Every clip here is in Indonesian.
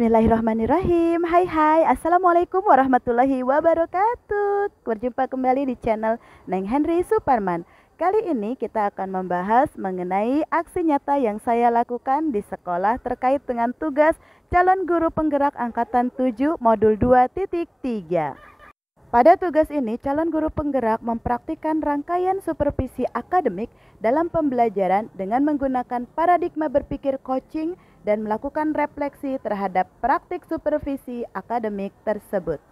Bismillahirrahmanirrahim. Hai, Assalamualaikum warahmatullahi wabarakatuh. Berjumpa kembali di channel Neng Henry Suparman. Kali ini kita akan membahas mengenai aksi nyata yang saya lakukan di sekolah terkait dengan tugas calon guru penggerak angkatan 7 modul 2.3. Pada tugas ini, calon guru penggerak mempraktikkan rangkaian supervisi akademik dalam pembelajaran dengan menggunakan paradigma berpikir coaching dan melakukan refleksi terhadap praktik supervisi akademik tersebut.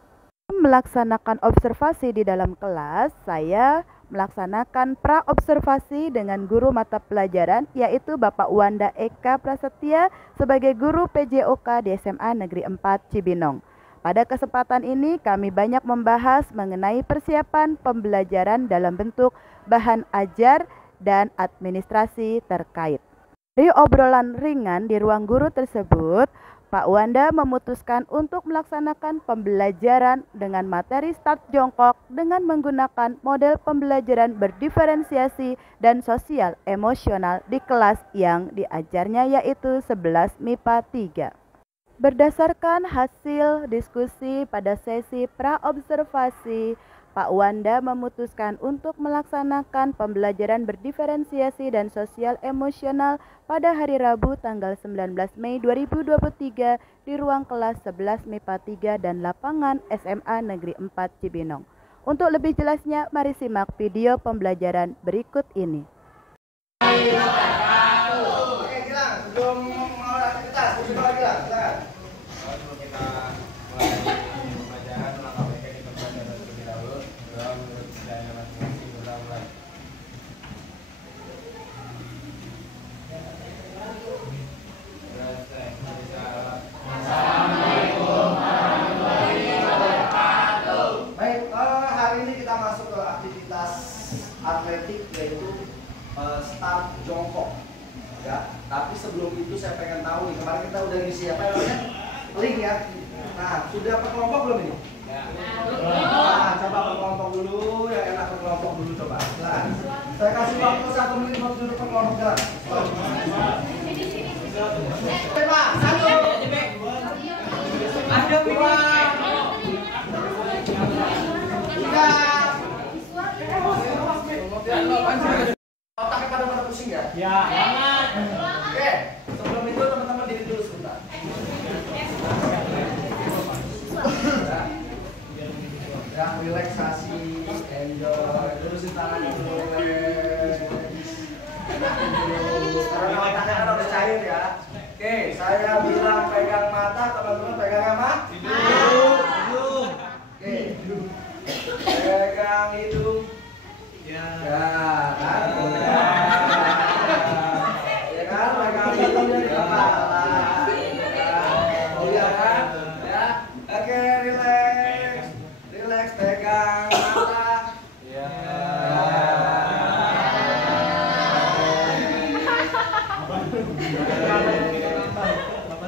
Melaksanakan observasi di dalam kelas, saya melaksanakan pra-observasi dengan guru mata pelajaran yaitu Bapak Wanda Eka Prasetya sebagai guru PJOK di SMA Negeri 4 Cibinong. Pada kesempatan ini kami banyak membahas mengenai persiapan pembelajaran dalam bentuk bahan ajar dan administrasi terkait. Dari obrolan ringan di ruang guru tersebut, Pak Wanda memutuskan untuk melaksanakan pembelajaran dengan materi start jongkok dengan menggunakan model pembelajaran berdiferensiasi dan sosial emosional di kelas yang diajarnya yaitu 11 MIPA 3. Berdasarkan hasil diskusi pada sesi pra-observasi, Pak Wanda memutuskan untuk melaksanakan pembelajaran berdiferensiasi dan sosial emosional pada hari Rabu tanggal 19 Mei 2023 di ruang kelas 11 MIPA 3 dan lapangan SMA Negeri 4 Cibinong. Untuk lebih jelasnya, mari simak video pembelajaran berikut ini. Atletik yaitu start jongkok ya, tapi sebelum itu saya pengen tahu nih, kemarin kita udah ngisi apa namanya link ya. Nah, sudah per kelompok belum ini? Nah, coba per kelompok dulu, yang enak per kelompok dulu coba. Nah, saya kasih waktu 1 menit buat duduk per kelompok jalan. Coba, 1 ada 2 3. Otaknya pada pusing ya? Ya. Oke, sebelum itu teman-teman diri dulu sebentar. Ya, relaksasi, enjoy, terusin tangannya dulu. Karena otaknya kan harus cair ya. Oke, saya bilang pegang mata, teman-teman pegang apa? Hidung. Oke, pegang hidung. Ya kan, pegang hidungnya di kepala. Oh iya kan? Ya, oke, relax, pegang mata. Ya.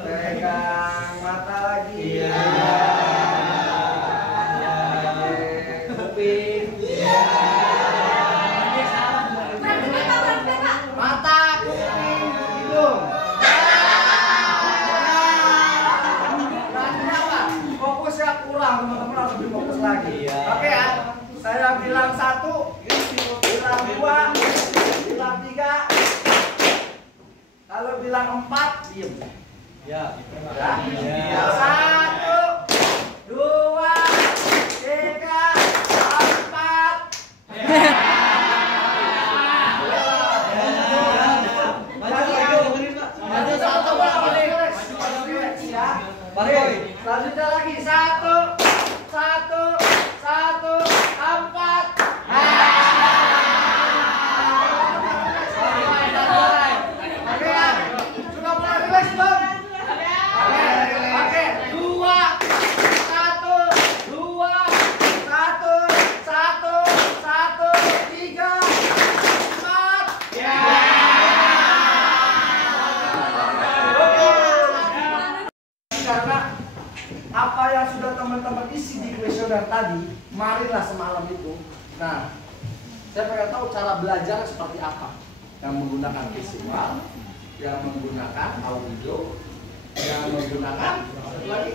Pegang mata lagi. Ya. Kuping. Teman-teman harus lebih fokus lagi. Oke ya, saya bilang 1, bilang 2, bilang 3. Kalau bilang 4, diem. Ya. 1, 2, 3, 4. Selanjutnya lagi 1, 4. Oke ya, sudah mulai relax belum? Oke, 2, 1, 3, 4. Ya. Karena apa yang sudah teman-teman isi di kuesioner tadi, marilah semalam itu. Nah, saya pengen tahu cara belajar seperti apa. Yang menggunakan visual, yang menggunakan audio, yang menggunakan lagi?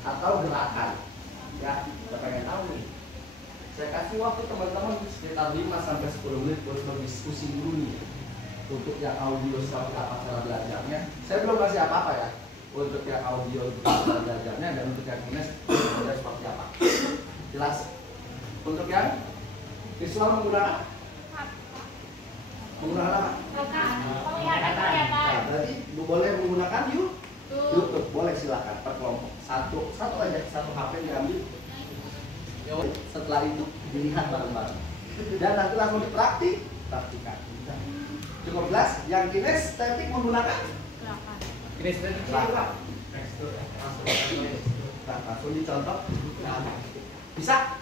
Atau gerakan. Ya, saya pengen tahu nih. Saya kasih waktu teman-teman sekitar 5-10 menit buat berdiskusi dulu nih. Untuk yang audio seperti apa cara belajarnya. Saya belum kasih apa-apa ya. Untuk yang audio cara belajarnya dan untuk yang minus seperti apa. Jelas? Untuk yang visual menggunakan apa? Nah, berarti boleh menggunakan YouTube. Boleh silakan per kelompok. Satu aja, satu HP diambil. Setelah itu dilihat bareng-bareng. Dan nanti langsung praktikan. Cukup jelas? Yang kinestetik menggunakan? Kinestetik gerakan. Langsung dicontoh. Bisa?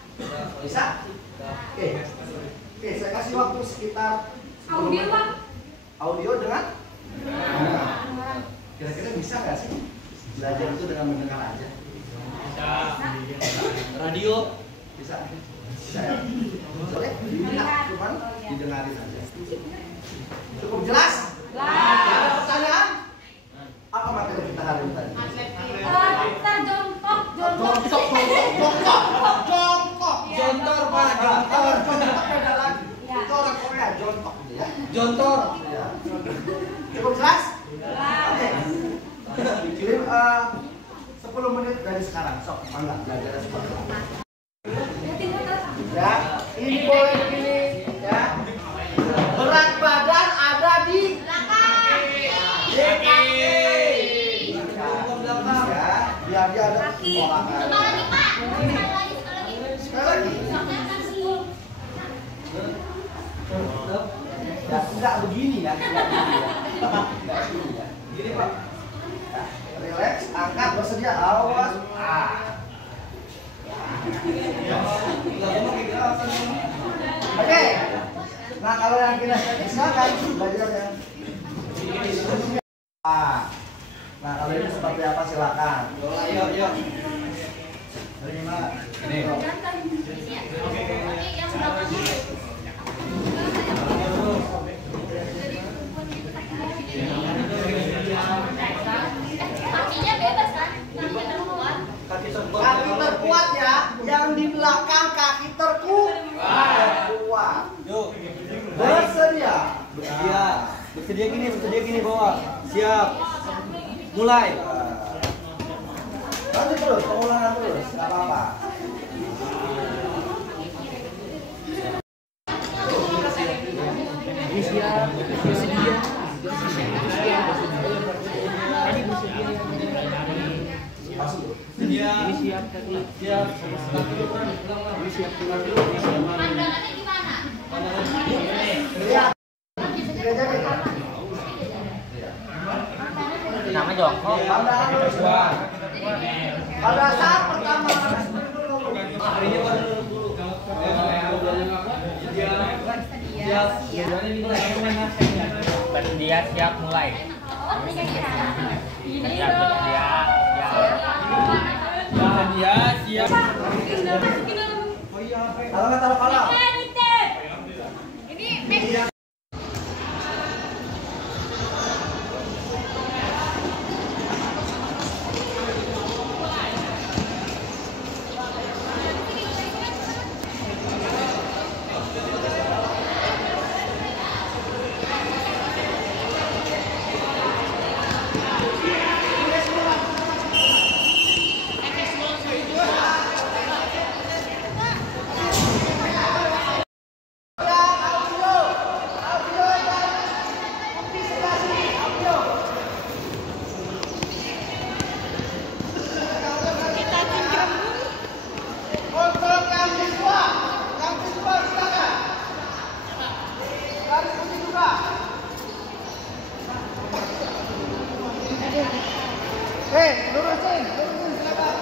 Bisa? Oke, saya kasih waktu sekitar audio dengan? Kira-kira bisa nggak sih belajar itu dengan mendengar aja? Bisa. Radio bisa ya? Boleh dilihat, cuman didengarin aja. Cukup jelas? Ada pertanyaan? Apa materi kita hari ini tadi? Kita jongkok. Jontor Pak, jontor beda lagi. Itu orang Korea, jontok gitu ya. Jontor. Cukup jelas? Oke. Dikirim 10 menit dari sekarang. Sok, mangga belajar seperti apa. Ya, ini boleh begini ya. Berat badan ada di belakang. Ya, biar dia ada olahraga. Sekali lagi. Ya, enggak begini ya, enggak begini ya. Gini Pak. Ya, relax, angkat, bersedia, awas. Oke. Nah, kalau yang kinestetik silakan belajarnya. Nah, kalau ini seperti apa silakan. Yuk. Dari mana? Ini. Kakinya bebas kan? Kaki terkuat ya, yang di belakang kaki terkuat. Yuk. Bersedia. Bersedia gini bawa. Siap. Mulai. Lanjut terus, pengulangan terus, nggak apa-apa. Pandangannya gimana? Nama jongkok. Pandangan terus. Pada saat pertama Bersedia siap mulai. Siap. taruh kepala. Ini lurusin silakan.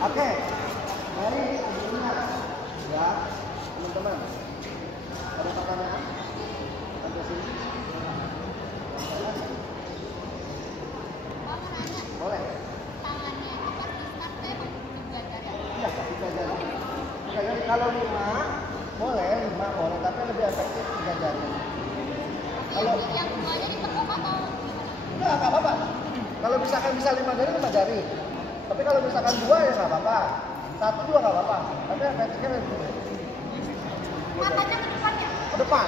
Oke, mari ingat ya teman-teman. Ada pertanyaan? Sampai sini? Boleh. Tangannya itu pas di start saya tiga jari. Iya, tiga jari. Tiga jari. Kalau lima boleh, tapi lebih efektif tiga jari. Kalau Yang duanya ditekuk atau enggak apa-apa. Kalau misalkan bisa 5 jari. Tapi kalau misalkan 2 ya nggak apa-apa. 1 juga nggak apa-apa. Tapi efektifnya lebih matanya ke depannya? ke depan.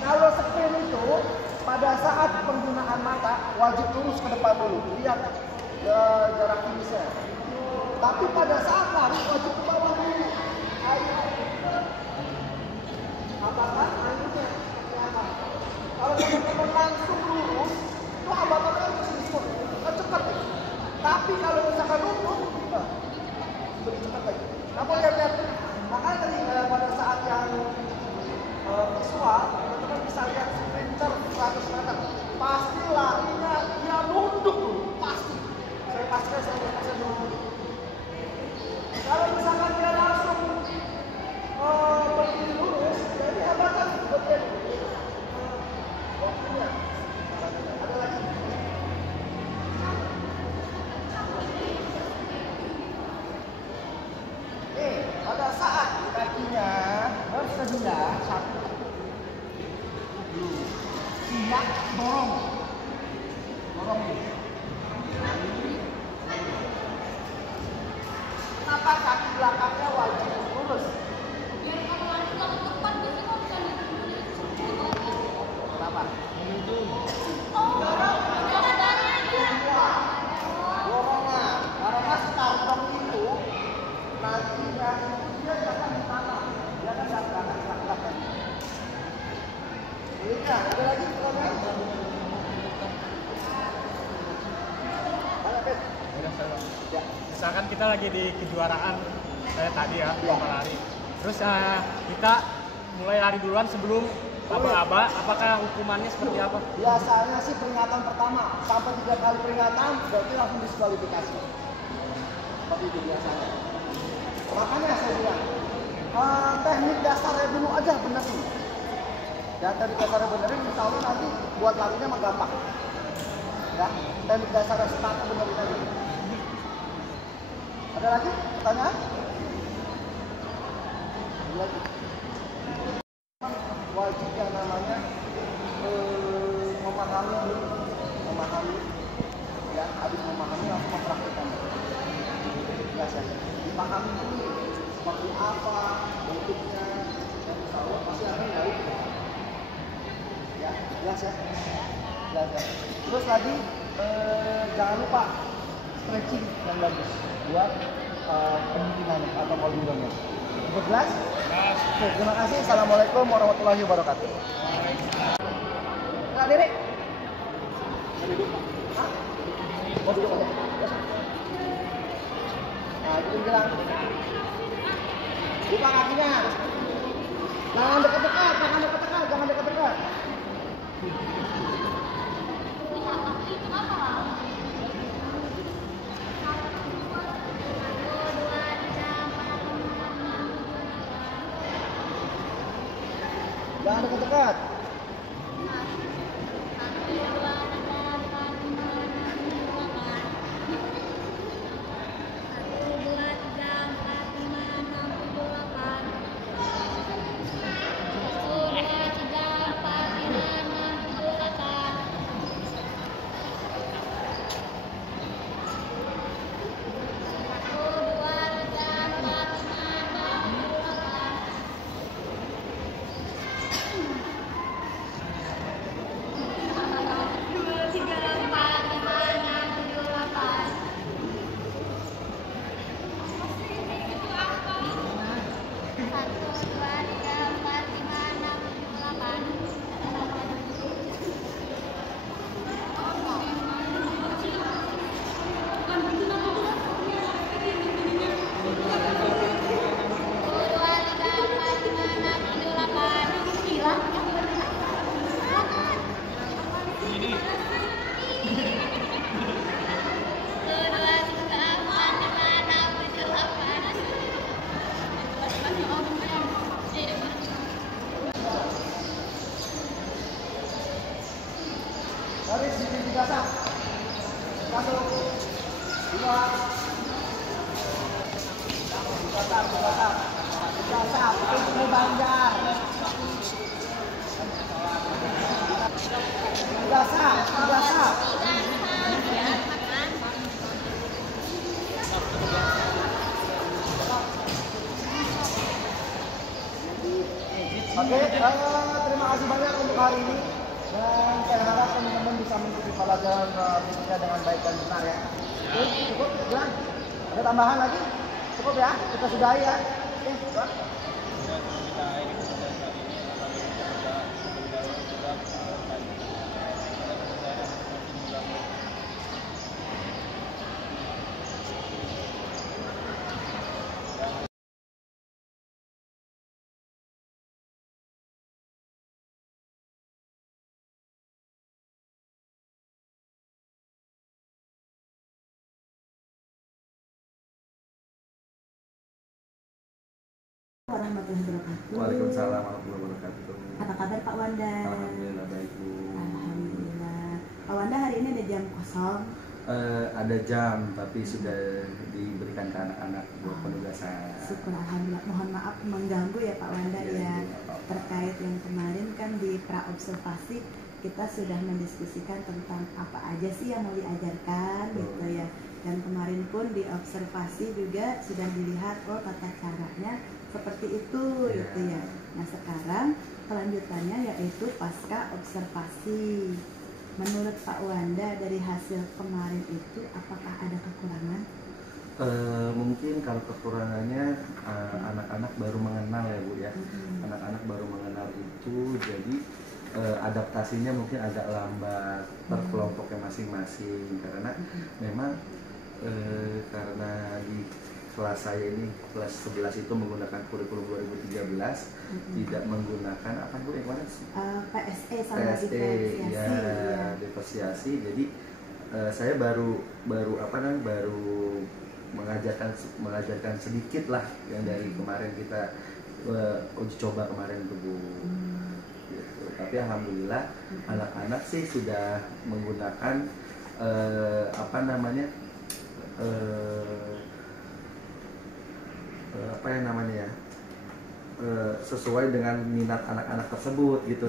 Kalau sprint itu pada saat penggunaan mata wajib lurus ke depan dulu. Lihat jarak finishnya. Tapi pada saat lari wajib ke bawah dulu. Ayo. Apakah anunya? Kalau teman-teman langsung lurus, itu hambatannya harus disebut cepat. Tapi kalau misalkan lurus, lebih cepat lagi. Kamu lihat-lihat. Makanya tadi pada saat yang visual, teman-teman bisa lihat sprinter 100 meter. Pasti larinya dia nunduk dulu, pasti. Saya pastikan 100% nunduk. Kalau misalkan dia langsung berdiri lurus, jadi hambatan betul. Waktunya. Ada lagi. Pada saat kakinya bersedia satu siap dorong kenapa kaki belakangnya wajib lurus? Biar kalau lari kalau ke depan biasanya kalau bisa Kenapa? Dorongan karena startbox itu nantinya dia akan di tanah, dia akan gerak-gerak. Iya, ada lagi pertanyaan? Banyak, Pet? Ya. Misalkan kita lagi di kejuaraan saya tadi ya, Iya. lomba lari. Terus kita mulai lari duluan sebelum aba-aba, apakah hukumannya seperti apa? Biasanya sih peringatan pertama sampai 3 kali peringatan berarti langsung diskualifikasi. Seperti itu biasanya. Makanya saya bilang teknik dasarnya dulu aja benerin. Ya teknik dasarnya benerin, insya Allah nanti buat larinya mah gampang. Ya teknik dasarnya startnya benerin aja. Ada lagi pertanyaan? Ada lagi. Wajib yang namanya memahami ya, habis memahami langsung mempraktikkan biasanya dipahami dulu seperti apa bentuknya dan insya Allah pasti akan baik ya. Jelas ya? Jelas ya. Terus lagi jangan lupa stretching yang bagus buat penyimpinan atau koldurnya. Cukup jelas? Oke, terima kasih. Assalamualaikum warahmatullahi wabarakatuh. Kak Diri. Hah? Mau duduk aja. Nah, itu bilang. Buka kakinya. Jangan dekat-dekat, jangan dekat-dekat. Jangan dekat-dekat. Baris di pintu dasar. Satu, dua, dasar, pintu Banjar. Dasar. Oke, terima kasih banyak untuk hari ini. Dan saya harap teman-teman bisa mengikuti pelajaran berikutnya dengan baik dan benar ya. Oke, cukup, bilang. Ada tambahan lagi? Cukup ya, kita sudahi ya. Oke, cukup. Warahmatullahi wabarakatuh. Waalaikumsalam warahmatullahi wabarakatuh. Apa kabar Pak Wanda? Alhamdulillah baik Bu. Alhamdulillah. Pak Wanda hari ini ada jam kosong. Ada jam tapi sudah diberikan ke anak-anak buat penugasan. Syukur alhamdulillah. Mohon maaf mengganggu ya Pak Wanda Iya, ya. nggak apa-apa. Terkait yang kemarin kan di praobservasi kita sudah mendiskusikan tentang apa aja sih yang mau diajarkan gitu ya. Dan kemarin pun di observasi juga sudah dilihat tata caranya seperti itu gitu ya. Nah sekarang kelanjutannya yaitu pasca observasi. Menurut Pak Wanda dari hasil kemarin itu apakah ada kekurangan? Mungkin kalau kekurangannya anak-anak baru mengenal ya Bu ya. Mm-hmm. Anak-anak baru mengenal itu jadi adaptasinya mungkin agak lambat per kelompoknya masing-masing karena memang karena di kelas saya ini kelas 11 itu menggunakan kurikulum 2013 tidak menggunakan apa Bu yang mana? PSE sama PSE diferensiasi ya, diferensiasi. Jadi saya baru mengajarkan sedikit lah yang dari kemarin kita uji coba kemarin tuh Bu. Gitu. Tapi alhamdulillah anak-anak sih sudah menggunakan sesuai dengan minat anak-anak tersebut gitu.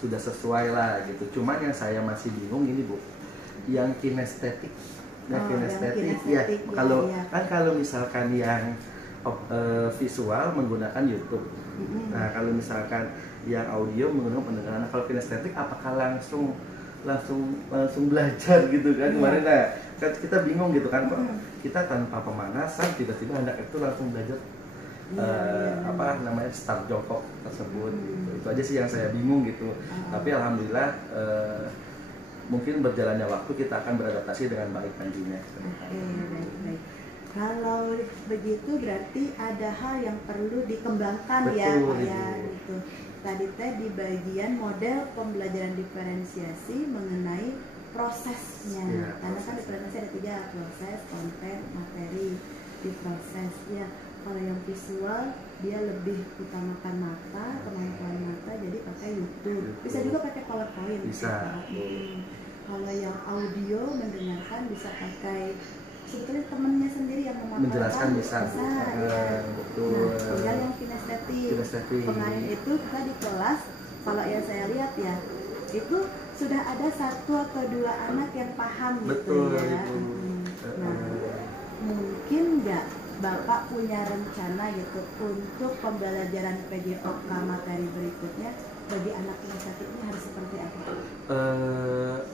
Sudah sesuai lah gitu. Cuman yang saya masih bingung ini Bu, yang kinestetik kalau ya. kan kalau misalkan yang visual menggunakan YouTube. Nah kalau misalkan yang audio menggunakan pendengaran. Nah, kalau kinestetik apakah langsung belajar gitu kan? Kemarin kan kita bingung gitu kan, kita tanpa pemanasan tiba-tiba anak itu langsung belajar apa namanya start jongkok tersebut gitu. Itu aja sih yang saya bingung gitu. Tapi alhamdulillah mungkin berjalannya waktu kita akan beradaptasi dengan baik nantinya. Baik. Kalau begitu berarti ada hal yang perlu dikembangkan. Betul, ya Pak Ibu. ya gitu. Tadi di bagian model pembelajaran diferensiasi mengenai prosesnya. Ya, Karena kan diferensiasi ada 3, proses, konten, materi. Di proses ya. Kalau yang visual dia lebih utamakan mata, kemampuan mata, jadi pakai YouTube. Bisa juga pakai PowerPoint. Bisa. Kalau yang audio mendengarkan bisa pakai sebetulnya temennya sendiri yang memaparkan. Menjelaskan bisa. Ya. Betul. Nah, tinggal yang kinestetik. Kemarin itu kita di kelas, kalau yang saya lihat ya, itu sudah ada 1 atau 2 anak yang paham Betul, gitu ya. Ibu. Nah, mungkin nggak Bapak punya rencana gitu untuk pembelajaran PJOK materi berikutnya bagi anak kinestetik ini harus seperti apa?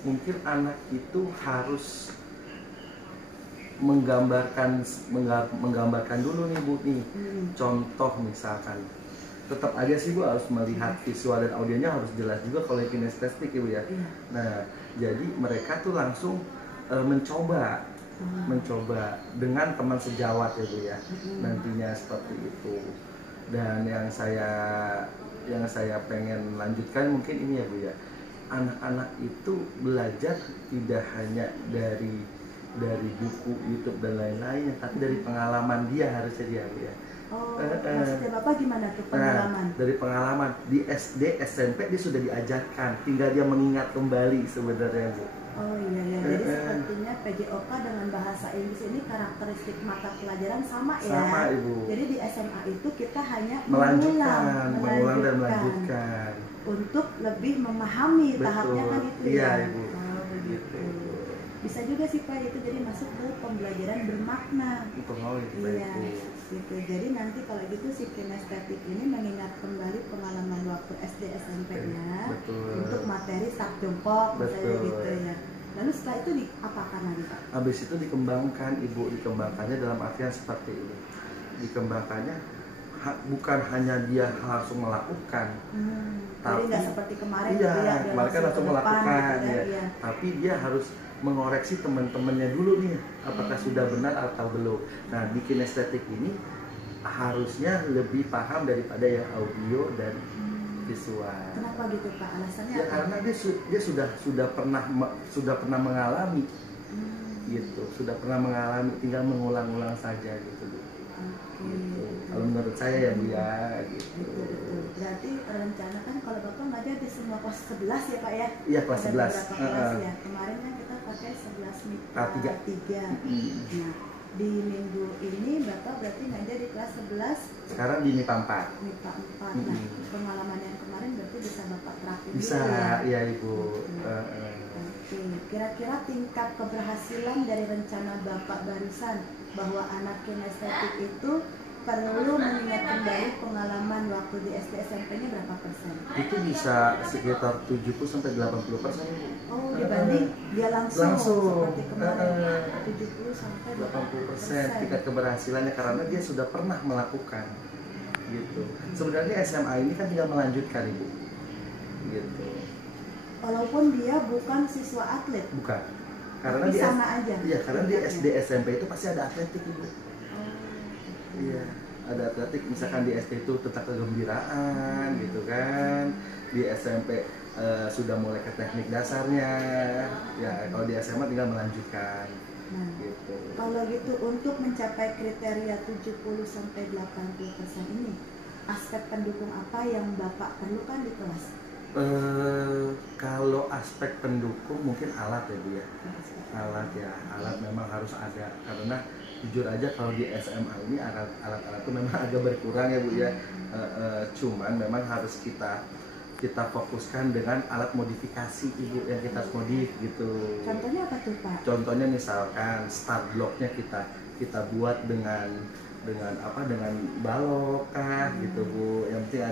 Mungkin anak itu harus menggambarkan dulu nih Bu nih. Contoh misalkan, tetap aja sih Bu harus melihat visual dan audionya harus jelas juga kalau kinestetik Ibu ya. Nah, jadi mereka tuh langsung mencoba dengan teman sejawat ya Bu ya, nantinya seperti itu. Dan yang saya pengen lanjutkan mungkin ini ya Bu ya, anak-anak itu belajar tidak hanya dari buku YouTube dan lain-lain, tapi dari pengalaman dia harusnya dia Bu ya. Maksudnya Bapak gimana tuh pengalaman? Nah, dari pengalaman di SD, SMP dia sudah diajarkan, tinggal dia mengingat kembali sebenarnya Bu. Oh iya, jadi sepertinya PJOK dengan bahasa Inggris ini karakteristik mata pelajaran sama ya. Sama Ibu. Jadi di SMA itu kita hanya mengulang dan menlanjutkan melanjutkan untuk lebih memahami tahapnya kan itu iya, ya. Ibu. Oh begitu. Bisa juga sih Pak itu jadi masuk ke pembelajaran bermakna. Iya, gitu. Jadi nanti kalau gitu si kinestetik ini mengingat kembali pengalaman waktu SD SMP-nya untuk materi start jongkok misalnya gitu ya. Lalu setelah itu diapakan lagi Pak? Habis itu dikembangkan Ibu, dikembangkannya dalam artian seperti ini. Dikembangkannya bukan hanya dia langsung melakukan, jadi nggak seperti kemarin. Iya, dia kemarin kan langsung melakukan gitu, ya. Iya. Tapi dia harus mengoreksi teman-temannya dulu nih, apakah sudah benar atau belum. Nah, di kinestetik ini harusnya lebih paham daripada yang audio dan visual. Kenapa gitu Pak? Alasannya Ya apa? karena dia sudah pernah mengalami, gitu, sudah pernah mengalami, tinggal mengulang-ulang saja gitu. Gitu. Kalau menurut saya ya Bu ya, gitu. Betul. Berarti rencana kan kalau Bapak ngajar di semua kelas 11 ya Pak ya? Iya, kelas Ada 11. beberapa kelas ya. Kemarin kan kita pakai 11 MIPA 3. Nah, di minggu ini Bapak berarti ngajar di kelas 11. Sekarang di MIPA 4. MIPA 4. Nah, pengalaman yang kemarin berarti bisa Bapak terapin Bisa, dulu ya? iya Ibu. Oke, kira-kira tingkat keberhasilan dari rencana Bapak barusan bahwa anak kinestetik itu perlu mengingat kembali pengalaman waktu di SD SMP-nya berapa persen? Itu bisa sekitar 70-80% Ibu. Oh, dibanding dia langsung seperti kemarin 70 sampai 80% tingkat keberhasilannya karena dia sudah pernah melakukan gitu. Sebenarnya SMA ini kan tinggal melanjutkan Ibu. Gitu. Walaupun dia bukan siswa atlet. Bukan. Karena Tapi di sama aja. Iya, karena di SD SMP itu pasti ada atletik Ibu. Iya, ada atletik. Misalkan di SD itu tentang kegembiraan gitu kan. Di SMP sudah mulai ke teknik dasarnya. Ya, kalau di SMA tinggal melanjutkan. Nah, Gitu. kalau gitu untuk mencapai kriteria 70 sampai 80% ini, aspek pendukung apa yang Bapak perlukan di kelas? Kalau aspek pendukung mungkin alat ya Bu ya. Alat memang harus ada karena jujur aja kalau di SMA ini alat itu memang agak berkurang ya Bu ya. Cuman memang harus kita fokuskan dengan alat modifikasi Ibu yang kita harus modif gitu. Contohnya apa tuh Pak? Contohnya misalkan start blocknya kita buat dengan balok kah gitu Bu. Yang penting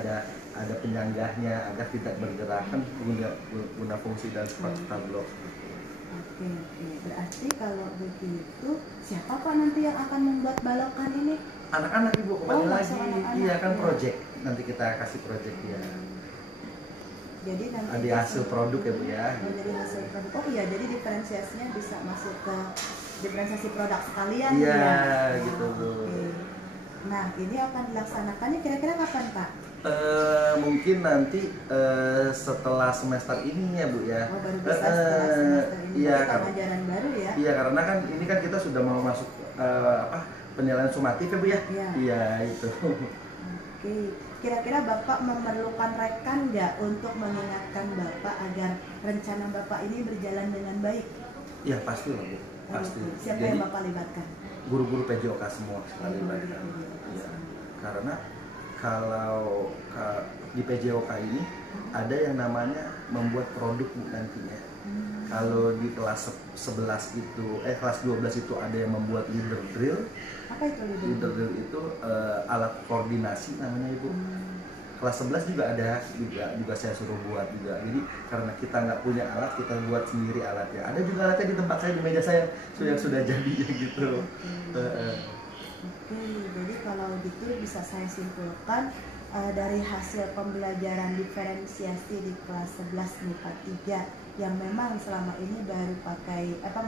ada penyanggahnya agar tidak bergerak kan guna fungsi dan spasial blok. Oke, berarti kalau begitu siapa Pak nanti yang akan membuat balokan ini? Anak-anak Ibu kembali lagi, anak-anak, iya kan ya. project, nanti kita kasih project ya. Jadi nanti Ada hasil produk ya Bu ya. menjadi hasil produk. Oh iya, jadi diferensiasinya bisa masuk ke diferensiasi produk sekalian Iya ya. gitu Bu. Oke. Nah, ini akan dilaksanakannya kira-kira kapan Pak? Mungkin nanti setelah semester ini ya Bu ya. Oh, baru bisa setelah semester ini. Iya, Berarti tahun ajaran baru ya. Iya karena kan ini kan kita sudah mau masuk penilaian sumatif ya Bu ya. Iya. Iya itu. Oke, kira-kira Bapak memerlukan rekan nggak untuk mengingatkan Bapak agar rencana Bapak ini berjalan dengan baik? Ya pasti lah Bu, pasti. Siapa Jadi yang Bapak libatkan? guru-guru PJOK semua sekali Guru-guru libatkan. PJOK Iya. semua. Karena kalau di PJOK ini ada yang namanya membuat produk Bu nantinya. Kalau di kelas 11 itu, kelas 12 itu ada yang membuat leader drill. Apa itu Leader leader? drill itu alat koordinasi namanya Ibu. Kelas 11 juga ada, juga saya suruh buat juga. Jadi karena kita nggak punya alat, kita buat sendiri alatnya. Ada juga alatnya di tempat saya, di meja saya yang sudah jadi gitu. Oke, jadi kalau gitu bisa saya simpulkan dari hasil pembelajaran diferensiasi di kelas 11 MIPA 3 yang memang selama ini baru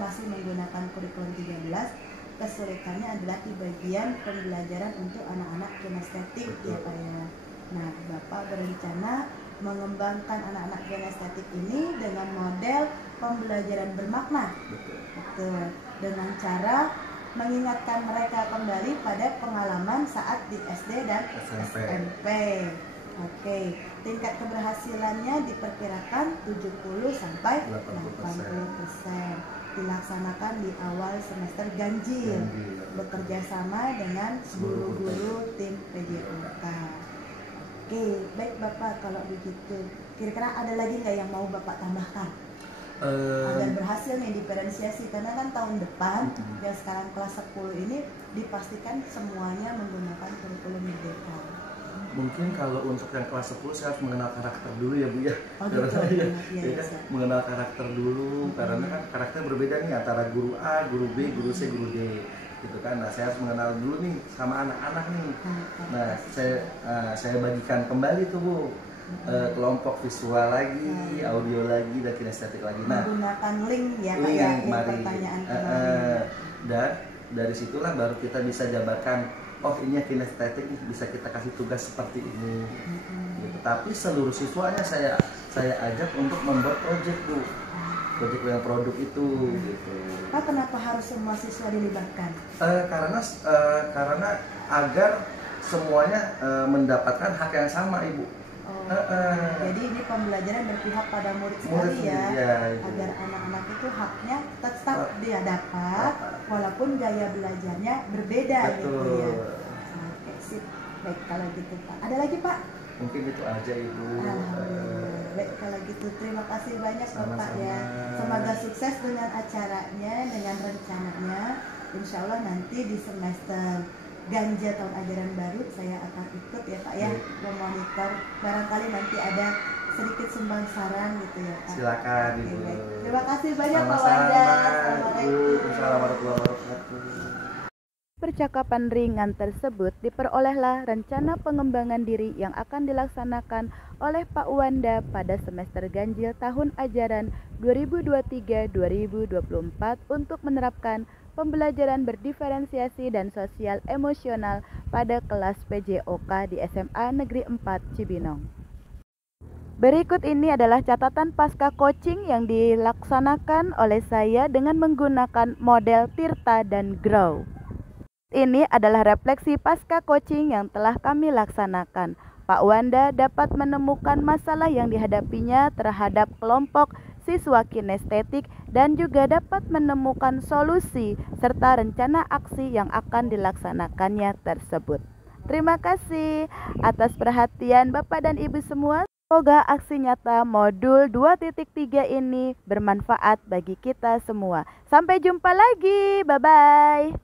masih menggunakan kurikulum 13, kesulitannya adalah di bagian pembelajaran untuk anak-anak kinestetik ya Pak ya. Nah, Bapak berencana mengembangkan anak-anak kinestetik ini dengan model pembelajaran bermakna. Betul. Dengan cara mengingatkan mereka kembali pada pengalaman saat di SD dan SMP. Oke, tingkat keberhasilannya diperkirakan 70 sampai 80%. Dilaksanakan di awal semester ganjil, bekerja sama dengan guru-guru tim PJOK. Oke, baik Bapak, kalau begitu kira-kira ada lagi nggak yang mau Bapak tambahkan? Agar berhasil nih diferensiasi, karena kan tahun depan yang sekarang kelas 10 ini dipastikan semuanya menggunakan kurikulum merdeka. Mungkin kalau untuk yang kelas 10 saya harus mengenal karakter dulu ya Bu ya. Oh gitu, Karena iya, kan, mengenal karakter dulu karena kan karakter berbeda nih antara guru A, guru B, guru C, guru D gitu kan. Nah saya harus mengenal dulu nih sama anak-anak nih. Nah saya bagikan kembali tuh Bu. Kelompok visual lagi, audio lagi, dan kinestetik lagi. Nah, menggunakan link ya Pak link ya, yang kemarin. pertanyaan kemarin. Dan dari situlah baru kita bisa jabarkan, oh ini kinestetik nih, bisa kita kasih tugas seperti ini. Gitu. Tapi seluruh siswanya saya ajak untuk membuat project Bu, project yang produk itu. Gitu. Pak, kenapa harus semua siswa dilibatkan? Karena agar semuanya mendapatkan hak yang sama Ibu. Jadi ini pembelajaran berpihak pada murid sekali ya, agar anak-anak itu haknya tetap dia dapat walaupun gaya belajarnya berbeda. Betul. Gitu ya. Oke, sip. Baik kalau gitu Pak. Ada lagi Pak? Mungkin itu aja Ibu. Alhamdulillah. Baik kalau gitu terima kasih banyak Bapak ya. Semoga sukses dengan acaranya, dengan rencananya. Insya Allah nanti di semester ganjil tahun ajaran baru saya akan ikut ya Pak ya, memonitor, barangkali nanti ada sedikit sumbang saran gitu ya Pak. Silakan Ibu. Baik. Terima kasih banyak Pak Sama-sama, Wanda. Assalamualaikum warahmatullahi wabarakatuh. Percakapan ringan tersebut diperolehlah rencana pengembangan diri yang akan dilaksanakan oleh Pak Wanda pada semester ganjil tahun ajaran 2023-2024 untuk menerapkan pembelajaran berdiferensiasi dan sosial emosional pada kelas PJOK di SMA Negeri 4 Cibinong. Berikut ini adalah catatan pasca coaching yang dilaksanakan oleh saya dengan menggunakan model Tirta dan Grow. Ini adalah refleksi pasca coaching yang telah kami laksanakan. Pak Wanda dapat menemukan masalah yang dihadapinya terhadap kelompok siswa kinestetik dan juga dapat menemukan solusi serta rencana aksi yang akan dilaksanakannya tersebut. Terima kasih atas perhatian Bapak dan Ibu semua. Semoga aksi nyata modul 2.3 ini bermanfaat bagi kita semua. Sampai jumpa lagi. Bye-bye.